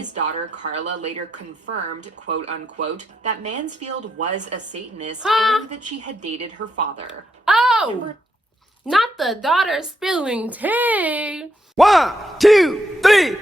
Lily's daughter Carla later confirmed, quote unquote, that Mansfield was a Satanist and that she had dated her father. Oh, not the daughter spilling tea. 1, 2, 3.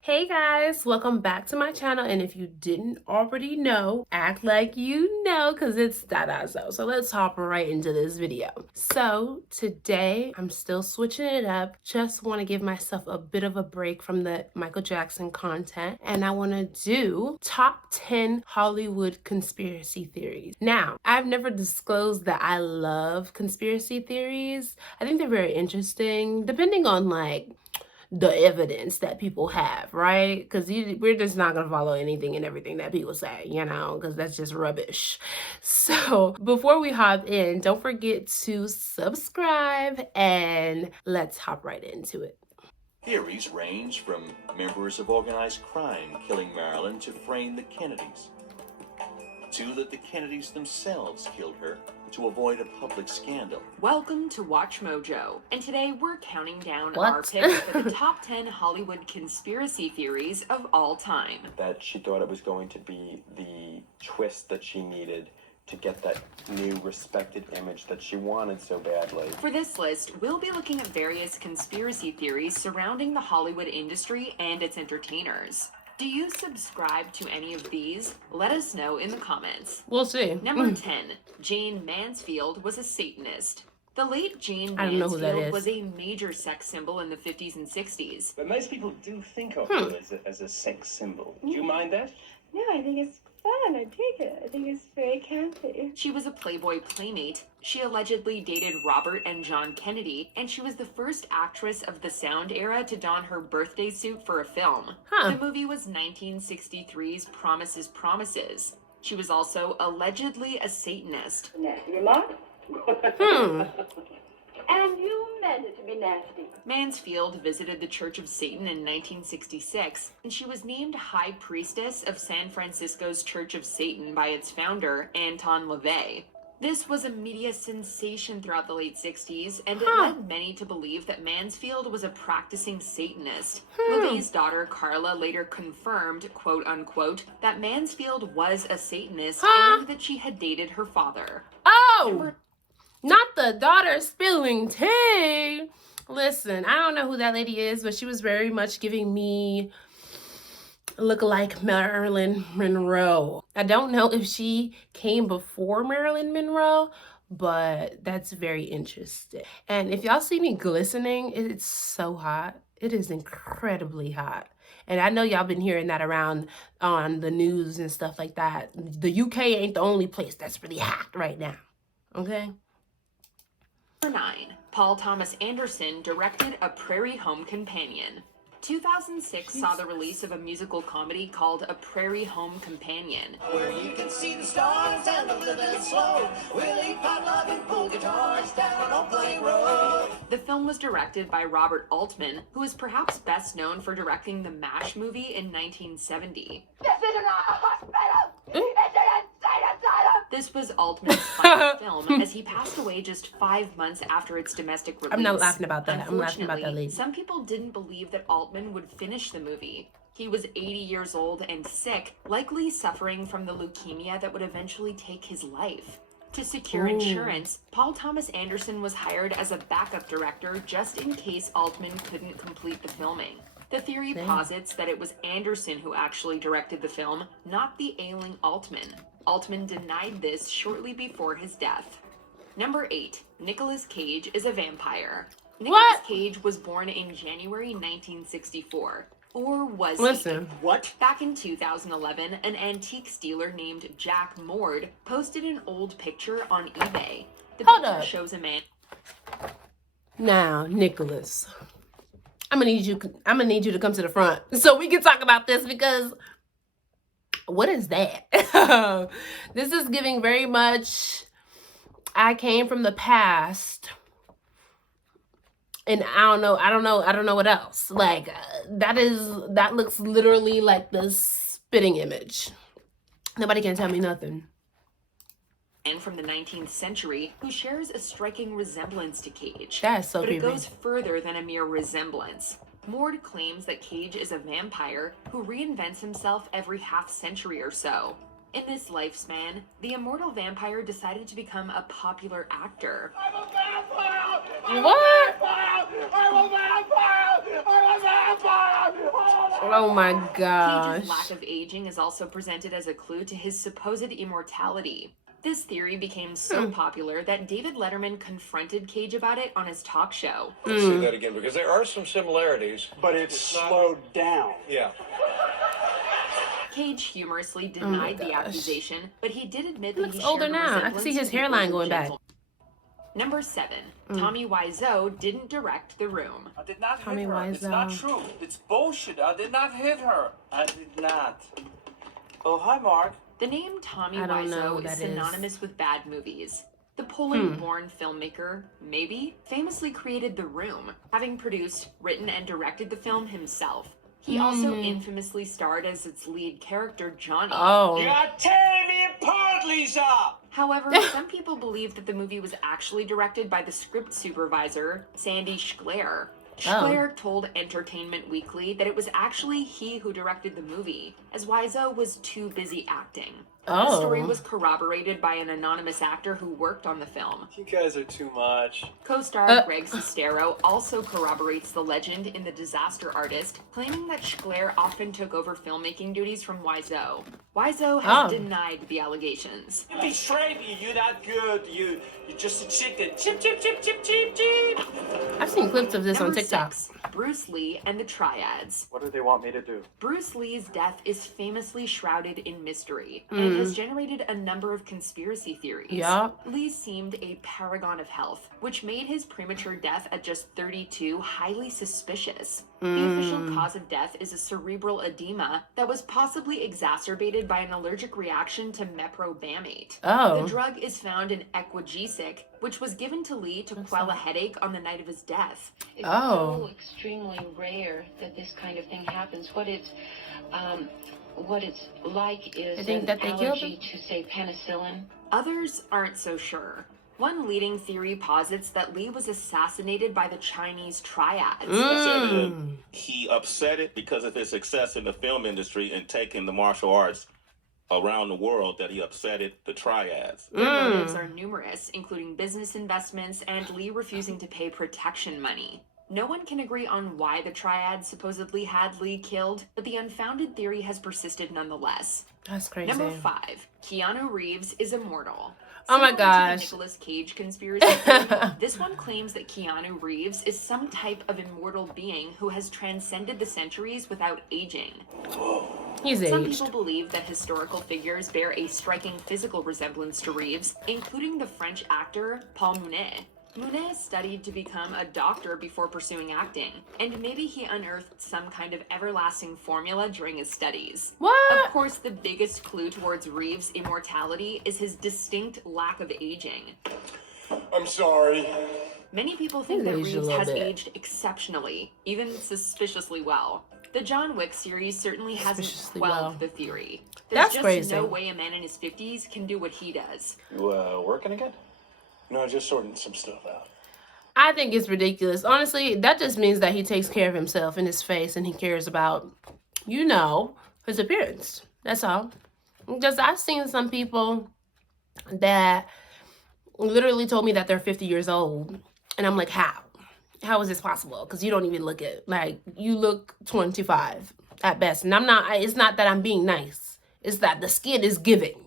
Hey guys, welcome back to my channel, and if you didn't already know, act like you know, because it's Dadazo. So let's hop right into this video. So today I'm still switching it up, just want to give myself a bit of a break from the Michael Jackson content, and I want to do top 10 Hollywood conspiracy theories. Now, I've never disclosed that I love conspiracy theories. I think they're very interesting, depending on like the evidence that people have, right? Because we're just not going to follow anything and everything that people say, you know, because that's just rubbish. So before we hop in, don't forget to subscribe and let's hop right into it. Theories range from members of organized crime killing Marilyn to frame the Kennedys, to that the Kennedys themselves killed her to avoid a public scandal. Welcome to Watch Mojo, and today we're counting down our picks for the top 10 Hollywood conspiracy theories of all time. That she thought it was going to be the twist that she needed to get that new respected image that she wanted so badly. For this list, we'll be looking at various conspiracy theories surrounding the Hollywood industry and its entertainers. Do you subscribe to any of these? Let us know in the comments. We'll see. Number 10, Jane Mansfield was a Satanist. The late Jane I don't know who that Mansfield is. was a major sex symbol in the 50s and 60s. But most people do think of her as a sex symbol. Do you mind that? No, I think it's fun. I dig it. I think it's very campy. She was a Playboy playmate. She allegedly dated Robert and John Kennedy, and she was the first actress of the sound era to don her birthday suit for a film. The movie was 1963's Promises, Promises. She was also allegedly a Satanist. Nasty remark? And you meant it to be nasty. Mansfield visited the Church of Satan in 1966, and she was named High Priestess of San Francisco's Church of Satan by its founder, Anton LaVey. This was a media sensation throughout the late 60s, and it led many to believe that Mansfield was a practicing Satanist. LaVey's daughter Carla later confirmed, quote unquote, that Mansfield was a Satanist and that she had dated her father. Oh! Not the daughter spilling tea. Listen, I don't know who that lady is, but she was very much giving me look-alike Marilyn Monroe. I don't know if she came before Marilyn Monroe, but that's very interesting. And if y'all see me glistening, it's so hot. It is incredibly hot. And I know y'all been hearing that around on the news and stuff like that. The UK ain't the only place that's really hot right now, okay? Number 9, Paul Thomas Anderson directed A Prairie Home Companion. 2006 saw the release of a musical comedy called A Prairie Home Companion. Where you can see the stars and a little slow. We'll eat potluck and pull guitars down on Plain Road. The film was directed by Robert Altman, who is perhaps best known for directing the MASH movie in 1970. This isn't a hospital! It's an insane asylum! This was Altman's final film, as he passed away just 5 months after its domestic release. I'm not laughing about that. I'm laughing about that lady. Some people didn't believe that Altman would finish the movie. He was 80 years old and sick, likely suffering from the leukemia that would eventually take his life. To secure insurance, Paul Thomas Anderson was hired as a backup director just in case Altman couldn't complete the filming. The theory posits that it was Anderson who actually directed the film, not the ailing Altman. Altman denied this shortly before his death. Number 8, Nicolas Cage is a vampire. Nicolas Cage was born in January 1964. Or was he? What? Back in 2011, an antiques dealer named Jack Mord posted an old picture on eBay. The picture shows a man. Now, Nicholas, I'm gonna need you to come to the front so we can talk about this, because what is that? This is giving very much I came from the past. And I don't know what else. Like, that looks literally like the spitting image. Nobody can tell me nothing. man from the 19th century who shares a striking resemblance to Cage. That is so but creepy. it goes further than a mere resemblance. Mord claims that Cage is a vampire who reinvents himself every half-century or so. In this lifespan, the immortal vampire decided to become a popular actor. I'm a vampire! What? I'm a vampire! I'm a vampire! Oh my gosh. Cage's lack of aging is also presented as a clue to his supposed immortality. This theory became so popular that David Letterman confronted Cage about it on his talk show. Let's see that again, because there are some similarities. But it's slowed down. Yeah. Cage humorously denied the accusation, but he did admit He that looks he older shared a now. I can resemblance see his to the hairline older going back. gentleman. Number 7. Tommy Wiseau didn't direct the room. I did not Tommy hit her. It's Wiseau. not true. It's bullshit. I did not hit her. I did not. Oh, hi, Mark. The name Tommy I don't know who Wiseau is that is. synonymous with bad movies. The Poland-born filmmaker, maybe, famously created The Room, having produced, written, and directed the film himself. He also infamously starred as its lead character, Johnny. Oh. You're tearing me apart, Lisa! However, some people believe that the movie was actually directed by the script supervisor, Sandy Schler. Schler told Entertainment Weekly that it was actually he who directed the movie, as Wiseau was too busy acting. The story was corroborated by an anonymous actor who worked on the film. You guys are too much. Co-star Greg Sestero also corroborates the legend in The Disaster Artist, claiming that Schler often took over filmmaking duties from Wiseau. Wiseau has denied the allegations. You betrayed me. You're not good. You're just a chicken. Chip, chip, chip, chip, chip, chip. I've seen clips of this on Number TikTok. 6, Bruce Lee and the Triads. What do they want me to do? Bruce Lee's death is famously shrouded in mystery and has generated a number of conspiracy theories. Yeah. Lee seemed a paragon of health, which made his premature death at just 32 highly suspicious. The official cause of death is a cerebral edema that was possibly exacerbated by an allergic reaction to meprobamate. Oh. The drug is found in Equagesic, which was given to Lee to quell a headache on the night of his death. It's so extremely rare that this kind of thing happens. What it's like is I think that they killed allergy him. to, say, penicillin. Others aren't so sure. One leading theory posits that Lee was assassinated by the Chinese Triads. He upset it because of his success in the film industry and taking the martial arts around the world, that he upset the Triads. Their motives are numerous, including business investments and Lee refusing to pay protection money. No one can agree on why the Triads supposedly had Lee killed, but the unfounded theory has persisted nonetheless. That's crazy. Number 5. Keanu Reeves is immortal. Oh my Similar to the gosh. Nicolas Cage conspiracy theory, this one claims that Keanu Reeves is some type of immortal being who has transcended the centuries without aging. He's Some aged. people believe that historical figures bear a striking physical resemblance to Reeves, including the French actor Paul Mounet. Mounet studied to become a doctor before pursuing acting, and maybe he unearthed some kind of everlasting formula during his studies. What? Of course, the biggest clue towards Reeves' immortality is his distinct lack of aging. I'm sorry. Many people think He's that aged a Reeves little has bit. aged exceptionally, even suspiciously well. The John Wick series certainly hasn't Suspiciously quelled well. the theory. There's That's just crazy. no way a man in his 50s can do what he does. You working again? No, just sorting some stuff out. I think it's ridiculous. Honestly, that just means that he takes care of himself and his face and he cares about, you know, his appearance. That's all. Because I've seen some people that literally told me that they're 50 years old. And I'm like, how? How is this possible? Because you don't even look it. Like, you look 25 at best. And I'm not, it's not that I'm being nice. It's that the skin is giving.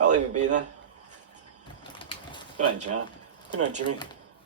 I'll leave it be then. Good night, John. Good night, Jimmy.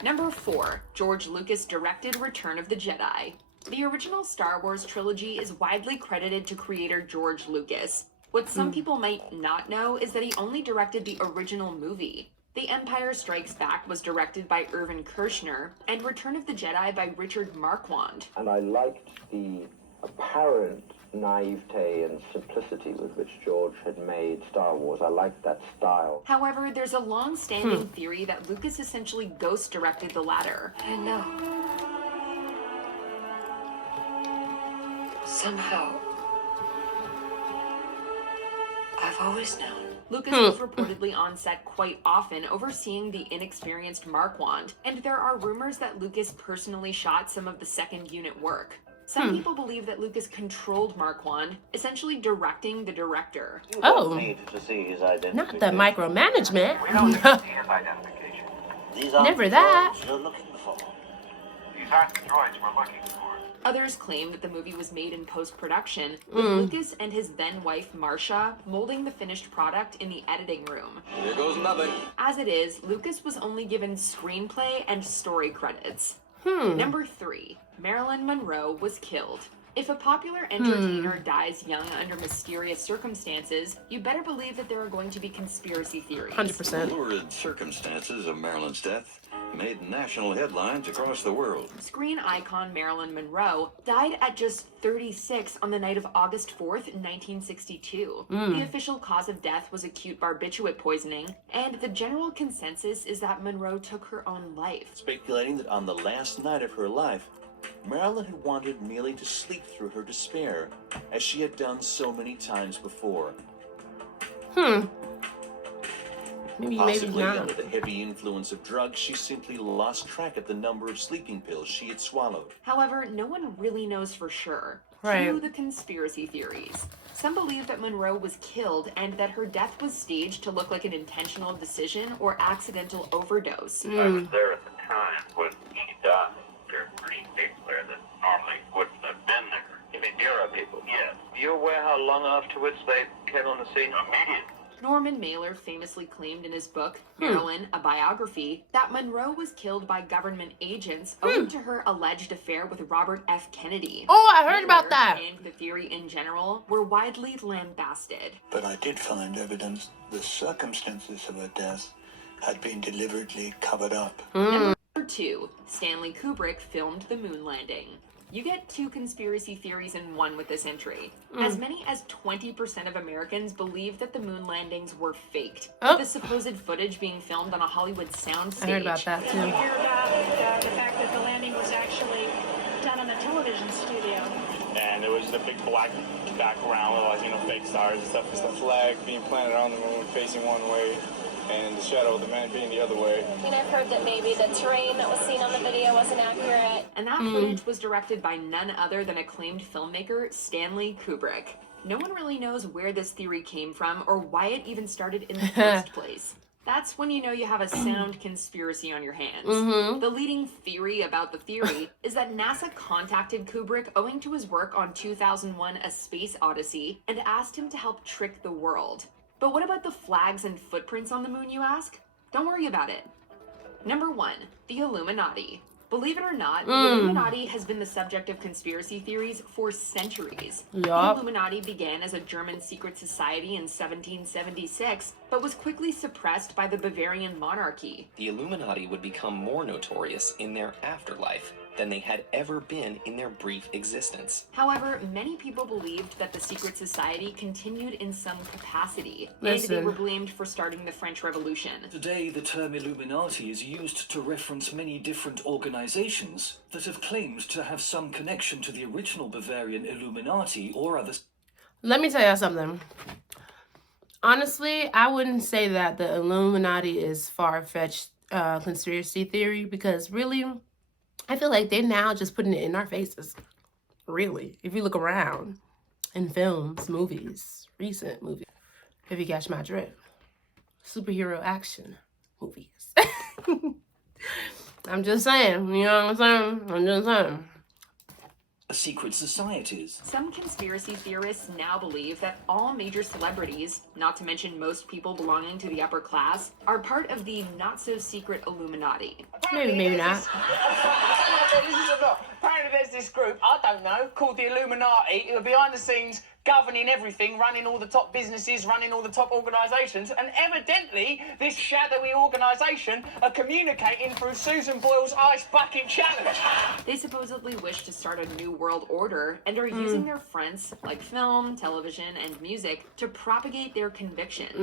Number 4. George Lucas directed Return of the Jedi. The original Star Wars trilogy is widely credited to creator George Lucas. What some people might not know is that he only directed the original movie. The Empire Strikes Back was directed by Irvin Kershner, and Return of the Jedi by Richard Marquand. And I liked the apparent naivete and simplicity with which George had made Star Wars. I liked that style. However, there's a long-standing theory that Lucas essentially ghost-directed the latter. And no. Somehow, I've always known. Lucas was reportedly on set quite often, overseeing the inexperienced Marquand, and there are rumors that Lucas personally shot some of the second unit work. Some people believe that Lucas controlled Marquand, essentially directing the director. You Oh. don't need to see his identification. Not the micromanagement. We don't need to see his identification. These aren't Never the that. droids you're looking for. These aren't the droids we're looking for. Others claim that the movie was made in post-production, with Lucas and his then-wife Marcia molding the finished product in the editing room. Here goes nothing. As it is, Lucas was only given screenplay and story credits. Number 3, Marilyn Monroe was killed. If a popular entertainer dies young under mysterious circumstances, you better believe that there are going to be conspiracy theories. 100%. Lurid circumstances of Marilyn's death made national headlines across the world. Screen icon Marilyn Monroe died at just 36 on the night of August 4th, 1962. The official cause of death was acute barbiturate poisoning, and the general consensus is that Monroe took her own life. Speculating that on the last night of her life, Marilyn had wanted merely to sleep through her despair, as she had done so many times before. Maybe Possibly not. under the heavy influence of drugs, she simply lost track of the number of sleeping pills she had swallowed. However, no one really knows for sure. Right. Cue the conspiracy theories. Some believe that Monroe was killed and that her death was staged to look like an intentional decision or accidental overdose. I was there at the time when she died. There are three people there that normally wouldn't have been there. You mean Bureau people? Yes. Are you aware how long afterwards they came on the scene? Immediately. Norman Mailer famously claimed in his book, Marilyn, a biography, that Monroe was killed by government agents owing to her alleged affair with Robert F. Kennedy. Oh, I heard about Mailer that. and the theory in general were widely lambasted. But I did find evidence the circumstances of her death had been deliberately covered up. Number 2, Stanley Kubrick filmed the moon landing. You get 2 conspiracy theories in one with this entry. As many as 20% of Americans believe that the moon landings were faked, with the supposed footage being filmed on a Hollywood soundstage. I heard about that too. We hear about the fact that the landing was actually done on a television studio. And there was the big black background with, like, you know, fake stars and stuff. It's the flag being planted on the moon facing one way, and the shadow of the man being the other way. And I've heard that maybe the terrain that was seen on the video wasn't accurate. And that footage was directed by none other than acclaimed filmmaker Stanley Kubrick. No one really knows where this theory came from or why it even started in the first place. That's when you know you have a sound conspiracy on your hands. The leading theory about the theory is that NASA contacted Kubrick owing to his work on 2001: A Space Odyssey and asked him to help trick the world. But what about the flags and footprints on the moon, you ask? Don't worry about it. Number 1, the Illuminati. Believe it or not, the Illuminati has been the subject of conspiracy theories for centuries. The Illuminati began as a German secret society in 1776, but was quickly suppressed by the Bavarian monarchy. The Illuminati would become more notorious in their afterlife than they had ever been in their brief existence. However, many people believed that the secret society continued in some capacity, and Listen. they were blamed for starting the French Revolution. Today, the term Illuminati is used to reference many different organizations that have claimed to have some connection to the original Bavarian Illuminati or others. Let me tell y'all something. Honestly, I wouldn't say that the Illuminati is far-fetched conspiracy theory, because really, I feel like they're now just putting it in our faces. Really. If you look around in films, movies, recent movies, if you catch my drift, superhero action movies. I'm just saying, you know what I'm saying? I'm just saying. Secret societies. Some conspiracy theorists now believe that all major celebrities, not to mention most people belonging to the upper class, are part of the not-so-secret Illuminati. Maybe not. Apparently there's this group, I don't know, called the Illuminati, who are behind the scenes governing everything, running all the top businesses, running all the top organisations, and evidently this shadowy organisation are communicating through Susan Boyle's Ice Bucket Challenge. They supposedly wish to start a new world order and are using their fronts, like film, television, and music, to propagate their convictions.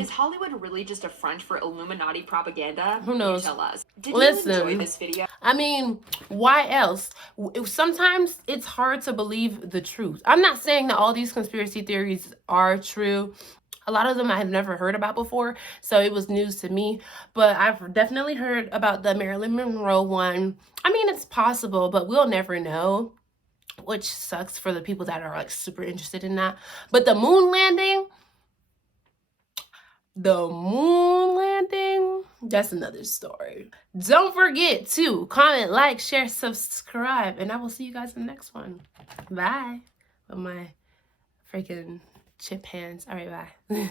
Is Hollywood really just a front for Illuminati propaganda? Who knows? You tell us. Did Listen, you enjoy this video? I mean, why else? Sometimes it's hard to believe the truth. I'm not saying that all these conspiracy theories are true. A lot of them I had never heard about before, so it was news to me. But I've definitely heard about the Marilyn Monroe one. I mean, it's possible, but we'll never know, which sucks for the people that are like super interested in that. But the moon landing, that's another story. Don't forget to comment, like, share, subscribe, and I will see you guys in the next one. Bye. With my freaking chip hands. All right, bye.